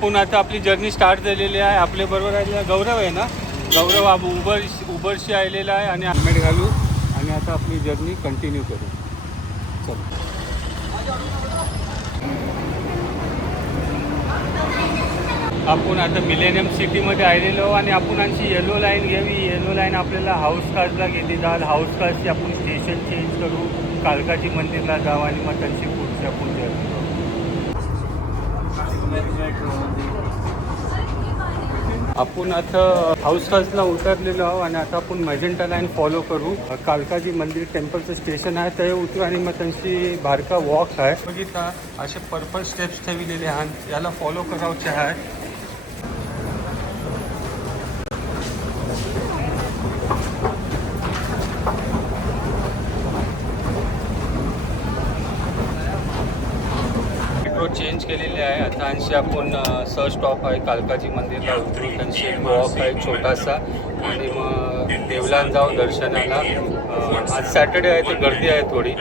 आपण आता आपली जर्नी स्टार्ट झालेली आहे. आपल्या बरोबर गौरव आहे ना? गौरव आप उबर उबरशी आलेला आहे आणि हेल्मेट घालू आणि आता आपली जर्नी कंटिन्यू करू. चल. आपण आता मिलेनियम सिटीमध्ये आलेलो आणि आपण आणखी येलो लाईन घ्यावी. येलो लाईन आपल्याला हाऊस कार्डला गेली जाल हाऊस कार्सची आपण स्टेशन चेंज करू. कालकाची मंदिरला जाऊ आणि मग त्यांची पुढची आपण जर्नी करू. आपण आता हाऊस कार्सला उतरलेलो आहोत आणि आता आपण मजेंटा लाईन फॉलो करू. कालकाजी मंदिर टेम्पलचं स्टेशन आहे ते उतरू आणि मग त्यांची भारका वॉक आहे. बघितला असे पर्पल स्टेप्स ठेवलेले आहेत. याला फॉलो करायचे आहे मेट्रो चेंज केलेले आहे. आता आणखी आपण स स्टॉप आहे. कालकाजी मंदिरला उतरू त्यांची ब्लॉक आहे छोटासा. आणि मग देवलान जाऊ दर्शनाला आज सॅटर्डे आहे तर गर्दी आहे थोडी.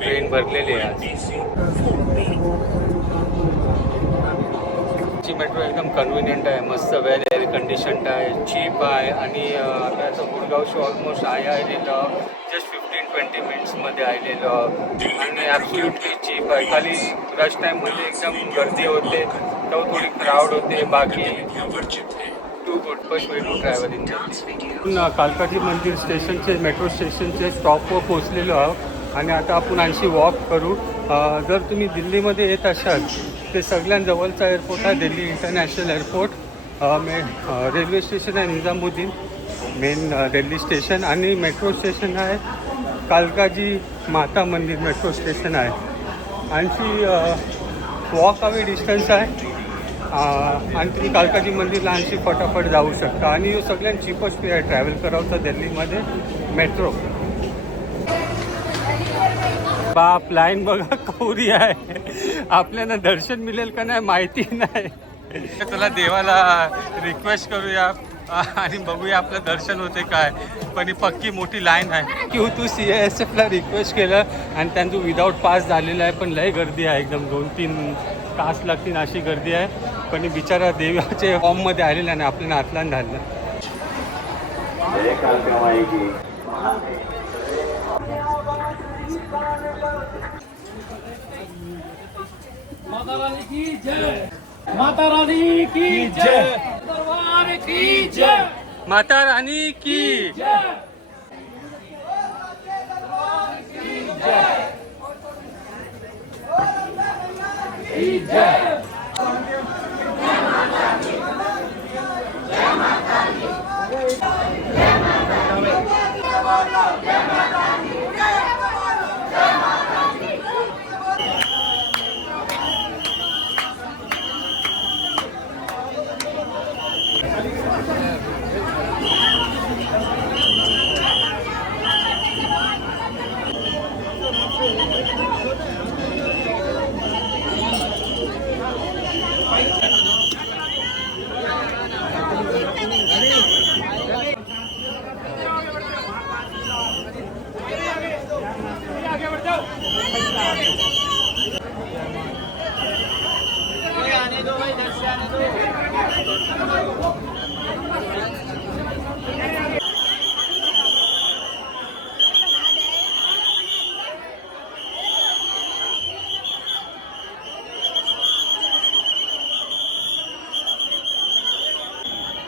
ट्रेन भरलेली आहे आज. ची मेट्रो एकदम कन्व्हिनियंट आहे. मस्त वेल एअर कंडिशन्ड आहे. चीप आहे. आणि अ, आम्ही आता गुडगावशी ऑलमोस्ट आहे. जस्ट फिफ्टी ट्वेंटी मिनिट्समध्ये आलेलं आणि ॲब्सोल्युटली चीप आहे. खाली रश टाईममध्ये एकदम गर्दी होते. तेव्हा थोडी क्राऊड होते. बाकी too good first way to travel in Kalkaji Mandir स्टेशनचे मेट्रो स्टेशनचे स्टॉपवर पोहोचलेलो आहोत. आणि आता आपण आणखी वॉक करू. जर तुम्ही दिल्लीमध्ये येत असाल ते सगळ्यात जवळचा एअरपोर्ट आहे दिल्ली इंटरनॅशनल एअरपोर्ट मे रेल्वे स्टेशन आहे निजामुद्दीन. मेन दिल्ली स्टेशन आणि मेट्रो स्टेशन आहे. कालकाजी माता मंदिर मेट्रो स्टेशन आहे. आणखी वॉक अवे डिस्टन्स आहे. आणि तुम्ही कालकाजी मंदिरला आणखी फटाफट जाऊ शकता. आणि ह्यो सगळ्यात चीपस्ट वे आहे. ट्रॅव्हल करावचं दिल्लीमध्ये मेट्रो बाप लाईन बघा कौरी आहे. आपल्याला दर्शन मिळेल का नाही माहिती नाही. चला देवाला रिक्वेस्ट करूया. आणि बघूया आपलं दर्शन होते काय. पण ही पक्की मोठी लाईन आहे. की तू सी एस एफला रिक्वेस्ट केलं आणि त्यांचं विदाऊट पास झालेलं आहे. पण लय गर्दी आहे एकदम. दोन तीन तास लागतील अशी गर्दी आहे. पण बिचारा देवाचे फॉर्ममध्ये आलेला आणि आपल्याला आतलान झालं माता रानी की जय. माता रानी की जय. माता रानी की जय।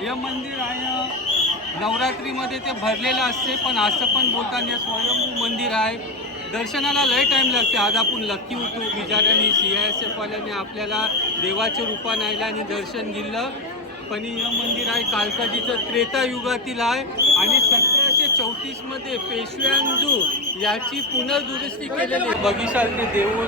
हे मंदिर आहे नवरात्रीमध्ये ते भरलेलं असते पण असं पण बोलताना स्वयंभू मंदिर आहे. दर्शनाला लय टाईम लागते. आज आपण लक्की होतो. बिचाऱ्यांनी सी आय एस एफवाल्याने आपल्याला देवाच्या रूपानं आयला आणि दर्शन दिलं पण हे मंदिर आहे कालकाजीचं त्रेता युगातील आहे. आणि सतराशे चौतीसमध्ये पेशव्यांजू याची पुनर्दुरुस्ती केलेली आहे. ते देऊळ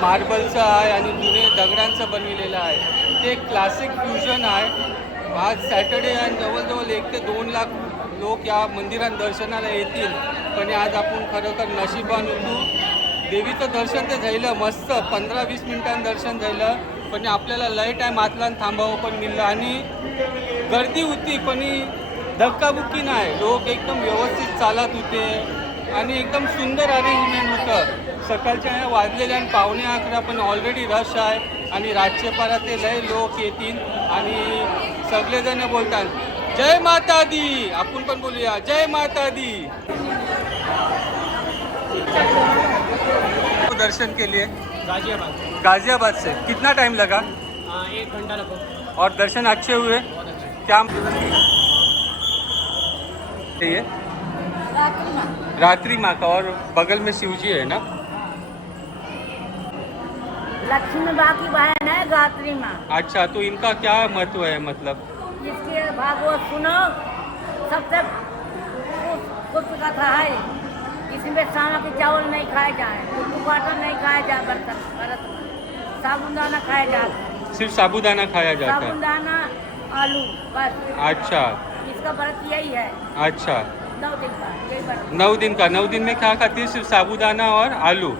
मार्बलचं आहे आणि जुने दगडांचं बनविलेलं आहे. ते क्लासिक फ्युजन आहे. आज सॅटर्डे आणि जवळजवळ एक ते दोन लाख लोक या मंदिरात दर्शनाला येतील. पण आज आपण खरोखर नशिबान होतो देवीचं दर्शन ते झालं मस्त पंधरा वीस मिनिटांनी दर्शन झालं पण आपल्याला लय टाईम आतला थांबावं पण मिळलं. आणि गर्दी होती पण धक्काबुक्की नाही. लोक एकदम व्यवस्थित चालत होते आणि एकदम सुंदर अरेंजमेंट होतं. सकाळच्या वाजलेल्या आणि पावणे अकरा पण ऑलरेडी रश आहे आणि रातचे ते लय लोक येतील आणि सगळेजण बोलतात जय माता दी आपण पण बोलूया जय माता दी दर्शन के लिए गाजियाबाद. गाजियाबाद से कितना टाइम लगा? एक घंटा लगभग और दर्शन अच्छे हुए? बहुत अच्छा. क्या ये? रात्रि माँ. का और बगल में शिव जी है ना? लक्ष्मी बाकी बहन है गायत्री माँ अच्छा तो इनका क्या महत्व है मतलब? जिसके भागवत सुनो। सबसे कुछ कथा है। इसमें सामा के चावल नहीं खाए जाए पाटर नहीं खाया जाए बर्तन भरत में साबुदाना खाया जाए सिर्फ़ साबूदाना खाया जाता है? साबुदाना आलू बस। अच्छा। इसका व्रत यही है। अच्छा। नौ दिन का यही नौ दिन का। नौ दिन में क्या खाते हैं? सिर्फ़ साबुदाना और आलू?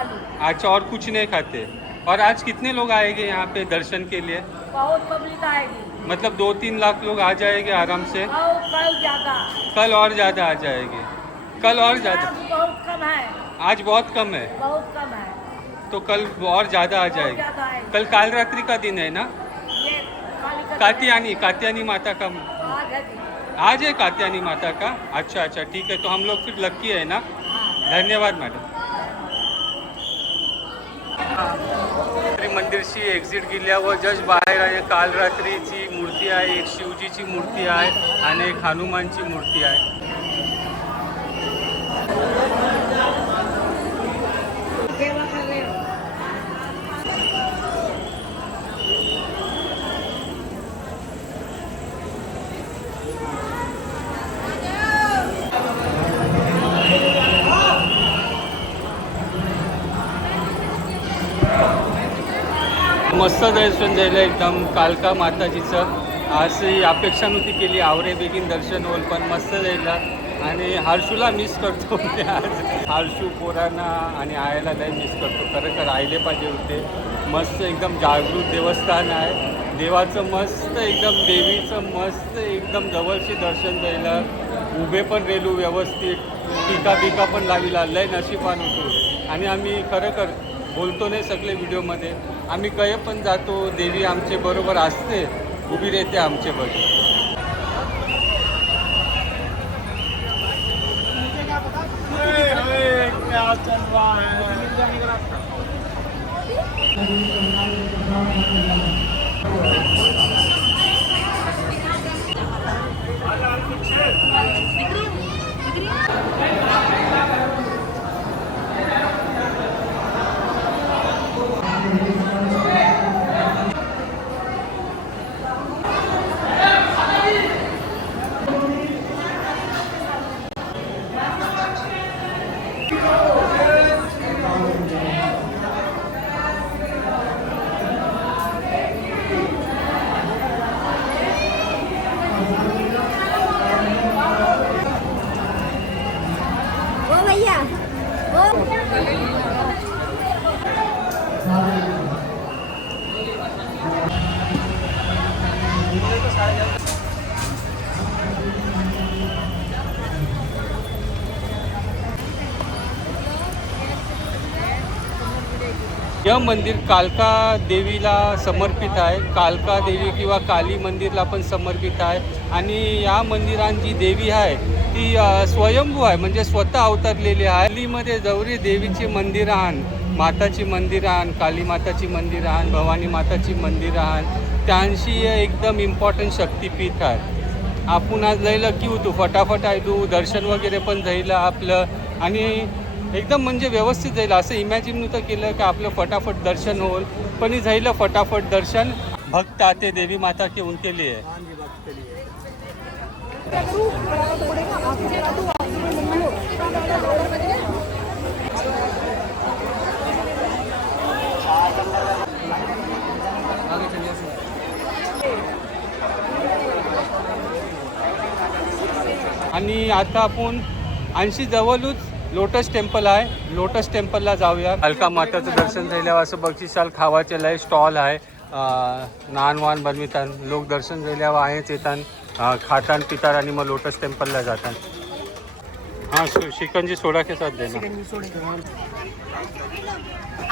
आलू। अच्छा और कुछ नहीं खाते? और आज कितने लोग आएँगे यहाँ पे दर्शन के लिए? बहुत पब्लिक आएगी। मतलब दो तीन लाख लोग आ जाएँगे आराम से? कल ज़्यादा। कल और ज़्यादा आ जाएँगे। कल और ज़्यादा? आज बहुत कम है। आज बहुत कम है? बहुत कम है। तो कल और ज़्यादा आ जाएगी। कल काल रात्रि का दिन है ना? कात्यानी कात्यानी माता का। है। आज है कात्यानी माता का? अच्छा अच्छा ठीक है तो हम लोग फिर लक्की है ना? हाँ। धन्यवाद मॅडम मंदिरची एक्झिट गेल्यावर जस्ट बाहेर आहे. काल रात्रीची मूर्ती आहे. एक शिवजीची मूर्ती आहे आणि एक हनुमानची मूर्ती आहे सेवा कर रहे हो मस्त दर्शन झालं एकदम कालका माताजीचं. अशी अपेक्षा नव्हती केली आवरे बेगीन दर्शन होईल पण मस्त जायला आणि हर्षूला मिस करतो मी आज. हर्षू पोरांना आणि आयाला लय मिस करतो. खरं खरं आयले पाहिजे होते. मस्त एकदम जागृत देवस्थान आहे. देवाचं मस्त एकदम देवीचं मस्त एकदम जवळचे दर्शन जायला उभे पण रेलू व्यवस्थित. टीका बिका पण लाविला. लय नशिबान होतो. आणि आम्ही खरं खर बोलतो नाही सगळे व्हिडिओमध्ये आम्ही कय पण जातो देवी आमचे बरोबर असते उभी राहते आमचे बरोबर. ओ यह मंदिर कालका देवीला समर्पित आहे. कालका देवी किंवा काली मंदिरला पण समर्पित आहे. आणि या मंदिरात जी देवी आहे ती स्वयंभू आहे. म्हणजे स्वतः अवतरलेली आहे. हल्लीमध्ये जवरी देवीचे मंदिर आहे माताची मंदिर आण काली माताची मंदिर आण भवानी माताची मंदिर आण त्यांशी एकदम इम्पॉर्टंट शक्तिपीठ आहे. आपण आज लय लकी होतो फटाफट आयलो दर्शन वगैरे पण जाईल आपलं आणि एकदम म्हणजे व्यवस्थित जाईल असं इमॅजिन नव्हतं केलं की आपलं फटाफट दर्शन होईल पण जाईल फटाफट दर्शन. भक्त आते देवी माता के उनके लिए. आणि आता आपण ऐंशी जवळच लोटस टेम्पल आहे. लोटस टेम्पलला जाऊया. अलका माताचं दर्शन झाल्यावर असं बक्षिसाल खावाचे लय स्टॉल आहे. नानवान नान वान बनवितात लोक दर्शन झाल्यावर आहेच येतात खातान खातात पितात आणि मग लोटस टेम्पलला जातात हां शिकंजी सोडा के साथ देना?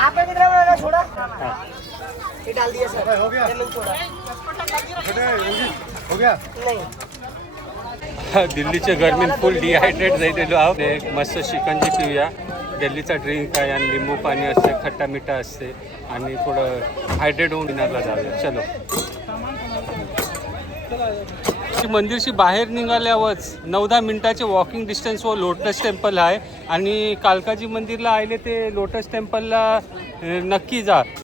आप इधर वाला हां. ये डाल दिया सर. हो गया. लेमन सोडा. हो गया. हा, दिल्लीच्या गरमीत फुल डिहायड्रेट झालेलो आहोत. एक मस्त शिकंजी पिऊया. दिल्लीचा ड्रिंक आहे आणि लिंबू पाणी असते खट्टा मिठा असते आणि थोडं हायड्रेट होऊन डिनरला जाऊया. चलो. मंदिरशी बाहेर निघाल्यावरच नऊ दहा मिनिटाचे वॉकिंग डिस्टन्सवर लोटस टेम्पल आहे. आणि कालकाजी मंदिरला आले ते लोटस टेम्पलला नक्की जा.